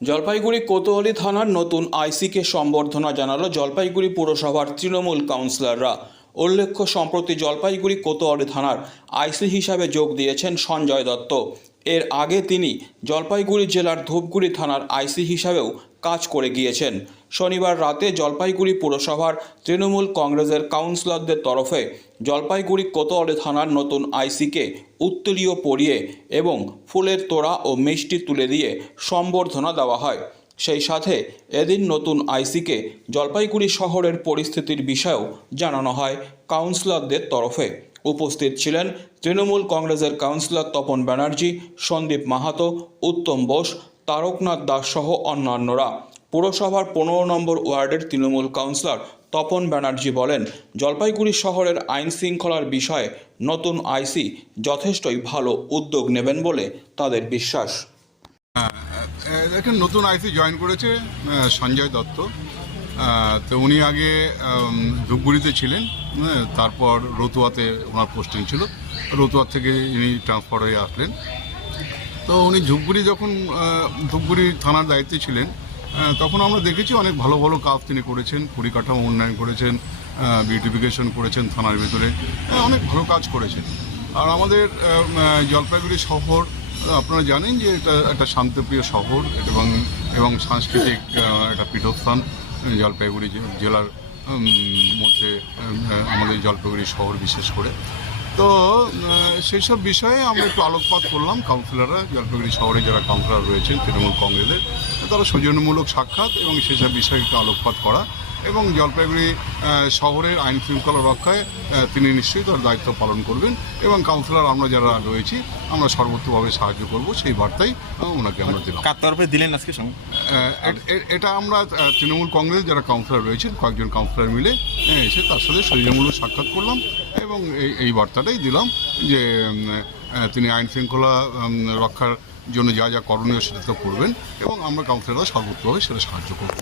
জলপাইগুড়ি কোতোয়ালি থানার নতুন আইসিকে সম্বর্ধনা জানালো জলপাইগুড়ি পুরসভার তৃণমূল কাউন্সিলররা। উল্লেখ্য, সম্প্রতি জলপাইগুড়ি কোতোয়ালি থানার আইসি হিসাবে যোগ দিয়েছেন সঞ্জয় দত্ত। এর আগে তিনি জলপাইগুড়ি জেলার ধূপগুড়ি থানার আইসি হিসাবেও কাজ করে গিয়েছেন। শনিবার রাতে জলপাইগুড়ি পুরসভার তৃণমূল কংগ্রেসের কাউন্সিলরদের তরফে জলপাইগুড়ি কোতোয়ালি থানার নতুন আইসিকে উত্তরীয় পরিয়ে এবং ফুলের তোড়া ও মিষ্টি তুলে দিয়ে সম্বর্ধনা দেওয়া হয়। সেই সাথে এদিন নতুন আইসিকে জলপাইগুড়ি শহরের পরিস্থিতির বিষয়েও জানানো হয় কাউন্সিলরদের তরফে। উপস্থিত ছিলেন তৃণমূল কংগ্রেসের কাউন্সিলর তপন ব্যানার্জি, সন্দীপ মাহাতো, উত্তম বোস, তারকনাথ দাস সহ অন্যান্যরা। পুরসভার 15 নম্বর ওয়ার্ডের তৃণমূল কাউন্সিলর তপন ব্যানার্জি বলেন, জলপাইগুড়ি শহরের আইন শৃঙ্খলার বিষয়ে নতুন আইসি যথেষ্টই ভালো উদ্যোগ নেবেন বলে তাদের বিশ্বাস। দেখেন, নতুন আইসি জয়েন করেছে সঞ্জয় দত্ত। তো উনি আগে ধূপগুড়িতে ছিলেন, তারপর রতুয়াতে ওনার পোস্টিং ছিল। রতুয়া থেকে ইনি ট্রান্সফার হয়ে আসলেন। তো উনি ধূপগুড়ি থানার দায়িত্বে ছিলেন, তখন আমরা দেখেছি অনেক ভালো ভালো কাজ তিনি করেছেন। পরিকাঠামো উন্নয়ন করেছেন, বিউটিফিকেশন করেছেন, থানার ভিতরে অনেক ভালো কাজ করেছেন। আর আমাদের জলপাইগুড়ি শহর আপনারা জানেন যে এটা একটা শান্তপ্রিয় শহর এবং সাংস্কৃতিক একটা পীঠস্থান জলপাইগুড়ি জেলার মধ্যে, আমাদের জলপাইগুড়ি শহর বিশেষ করে। তো সেই সব বিষয়ে আমরা একটু আলোকপাত করলাম। কাউন্সিলররা, জলপাইগুড়ি শহরে যারা কাউন্সিলর রয়েছেন তৃণমূল কংগ্রেসের, তারা সৌজন্যমূলক সাক্ষাৎ এবং সেসব বিষয়ে একটু আলোকপাত করা এবং জলপাইগুড়ি শহরের আইন শৃঙ্খলা রক্ষায় তিনি নিশ্চয়ই তার দায়িত্ব পালন করবেন এবং কাউন্সিলর আমরা যারা রয়েছি আমরা সর্বোচ্চভাবে সাহায্য করব, সেই বার্তাই ওনাকে আমরা দিলাম। কার তরফে দিলেন আজকে? এটা আমরা তৃণমূল কংগ্রেস যারা কাউন্সিলর রয়েছেন কয়েকজন কাউন্সিলর মিলে এসে তার সাথে সৌজন্যমূলক সাক্ষাৎ করলাম এবং এই বার্তাটাই দিলাম যে তিনি আইন শৃঙ্খলা রক্ষার জন্য যা যা করণীয় সেটা তো করবেন এবং আমরা কাউন্সিলররা সর্বোচ্চভাবে সেটা সাহায্য করবো।